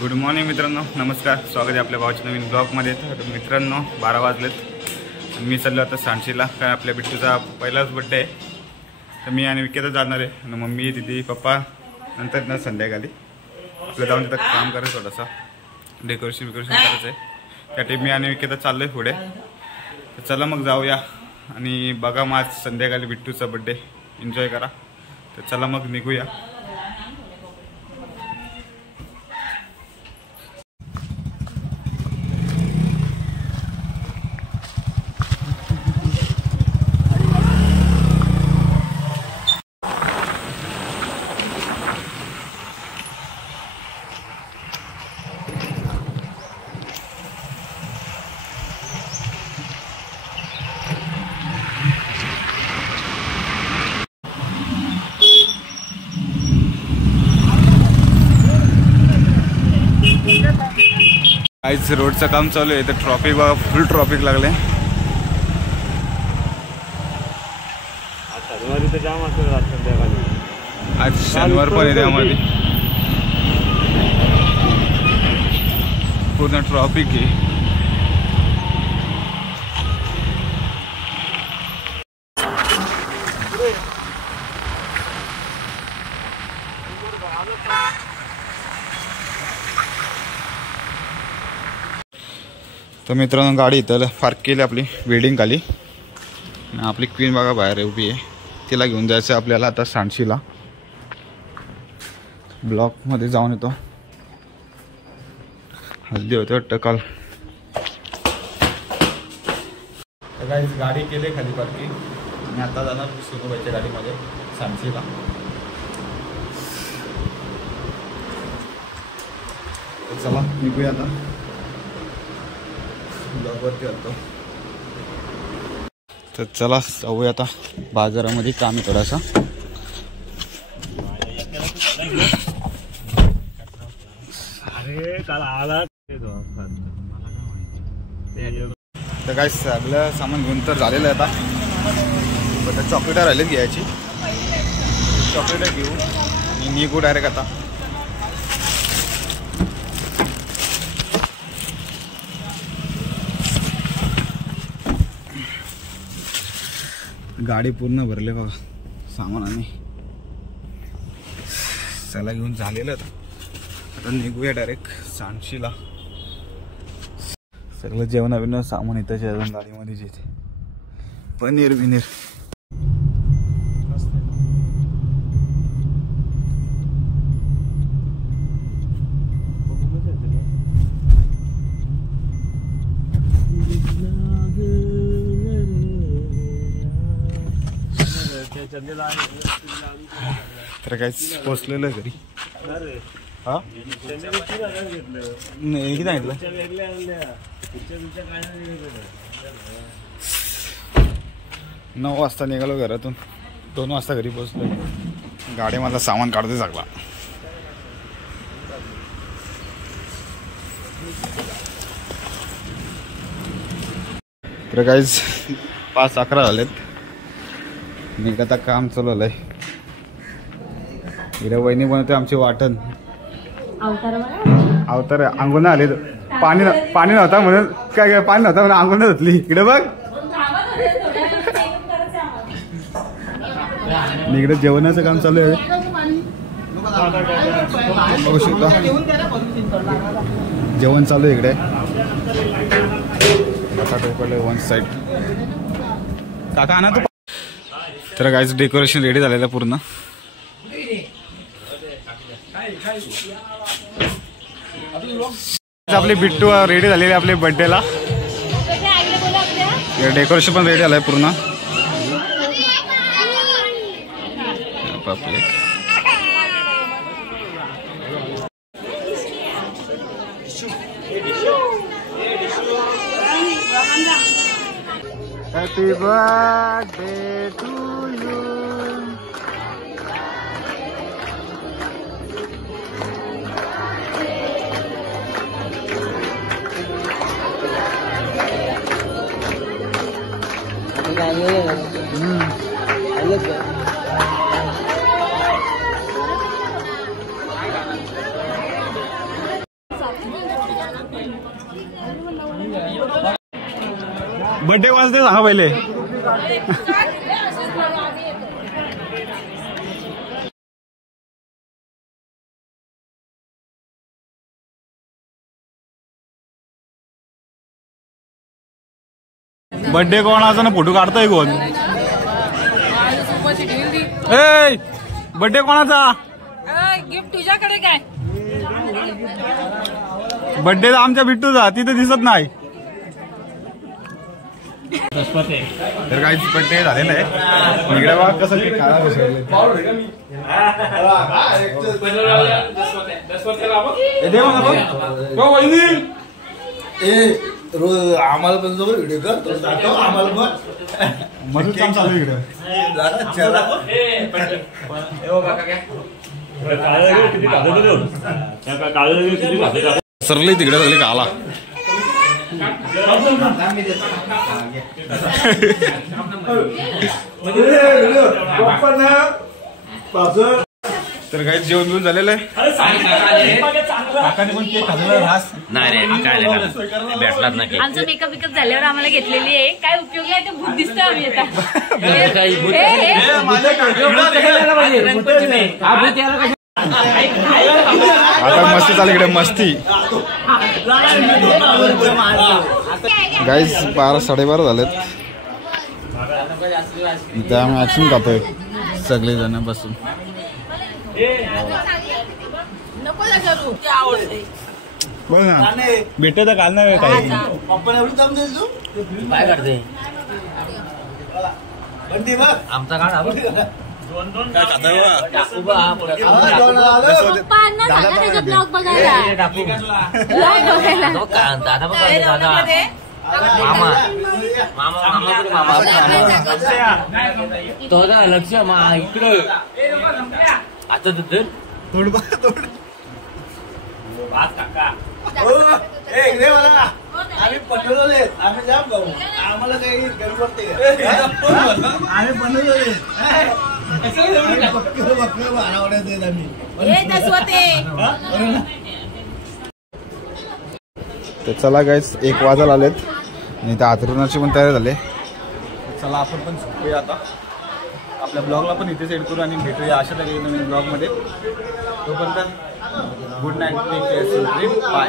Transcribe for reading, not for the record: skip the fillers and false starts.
Good morning मित्रांनो, नमस्कार. स्वागत आहे आपल्या भावाच्या नवीन ब्लॉगमध्ये. तर मित्रांनो 12 वाजलेत. मी चाललो आता सांडशीला, काय आपल्या बिट्टूचा पहिलाच बड्डे आहे. तर मी आणि विकेतच जाणार आहे आणि मम्मी दीदी पप्पा नंतर ना संध्याकाळी आपलं जाऊन तिथं काम करायचं, थोडंसं डेकोरेशन करायचं आहे. त्यासाठी मी आणि विकेतच चाललो आहे पुढे. तर चला मग जाऊया आणि बघा मग आज संध्याकाळी बिट्टूचा बड्डे एन्जॉय करा. तर चला मग निघूया. आज रोडचं काम चालू आहे, तर ट्रॉफिक बघा, फुल ट्रॉफिक लागले. आज शनिवार पण आहे, त्यामध्ये पूर्ण ट्रॉफिक आहे. तर मित्रांनो गाडी इथं पार्क केली आपली बिल्डिंग खाली. आपली क्वीन बघा बाहेर उभी आहे, तिला घेऊन जायचं आपल्याला आता सांडशीला. ब्लॉकमध्ये जाऊन येतो. हल्दी होते वाटतं काल. गाडी केली खाली पार्किंग आणि आता जाणार सोनूबाईच्या गाडीमध्ये सांडशीला. चला निघूया आता ब्लॉगवरती आलतो. तर चला जाऊया आता बाजारामध्ये, काम आहे थोडासा. तर काय सगळं सामान घेऊन तर झालेलं आहे आता. पण चॉकलेट राहिलेत घ्यायची, चॉकलेट घेऊ आणि निघू डायरेक्ट आता. गाडी पूर्ण भरले बघा सामानाने. चला घेऊन झालेलं आता निघूया डायरेक्ट सांडशीला. सगळं जेवण सामान इथंच अजून गाडीमध्ये येते. पनीर बिनीर तर काहीच पोचलेलं घरी. हा नाही किती सांगितलं. 9 वाजता निघालो घरातून, 2 वाजता घरी पोचलो. गाडी मला सामान काढते सगळा. तर काहीच 5-11 झालेत. मी आता काम चालू आहे. इकडे वहिनी बनवते आमची वाटण. अवतार अंघोळ आले, पाणी नव्हता म्हणून काय पाणी नव्हता म्हणून अंघोळ धुतली. इकडे बघ, इकडे जेवणाचं काम चालू आहे. बघू शकता जेवण चालू आहे इकडे. वन साइड काका आणा तू. तर काहीच डेकोरेशन रेडी झालेलं पूर्ण. आपली बिट्टू रेडी झालेली आपल्या बर्थडेला. डेकोरेशन पण रेडी झालंय पूर्ण. Happy birthday to you. Birthday वाजते सांगा पहिले. बर्थडे कोणाचा ना फोटो काढतोय कोण? ए बर्थडे कोणाचा? गिफ्ट तुझ्याकडे काय? बर्थडे आमच्या बिट्टूचा तिथे दिसत नाही. तर काही बर्थडे झालेला आहे. इकडे बघा कसं आम्हाला पण जो व्हिडिओ कर आम्हाला पण मधून काम चालू इकडे. सरली तिकडे सगळी काला. तर काही जेवण बिवून झालेलं आहे. काकाने पण केक खाल्लेला रास नाही रे काय भेटलाच नाही. आमचं मेकअप विकअप झाल्यावर आम्हाला घेतलेली आहे. काय उपयोग आहे ते भूत दिसतं आम्ही आता. आता मस्ती चालू इकडे मस्ती. गाईज 12-12:30 झालेत. त्यामुळे ऍक्शन खातोय सगळे जण बसून. बोल ना भेटत तर काल नाही काही. काय करते आमचा काढ ब्लॉग बघायला दादा तो लक्ष इकडं आता आम्ही पटवले आम्ही जाम भाऊ आम्हाला काही गरज पडते आम्ही बनवले तर चला गाईस 1 वाजायला आलेत आणि त्या आतरुणाची पण तयारी झाली. चला आपण पण झोपूया आता. आपल्या ब्लॉगला पण इथेच एड करू आणि भेटूया अशा तरी नवीन ब्लॉगमध्ये. तोपर्यंत good night, take care, bye.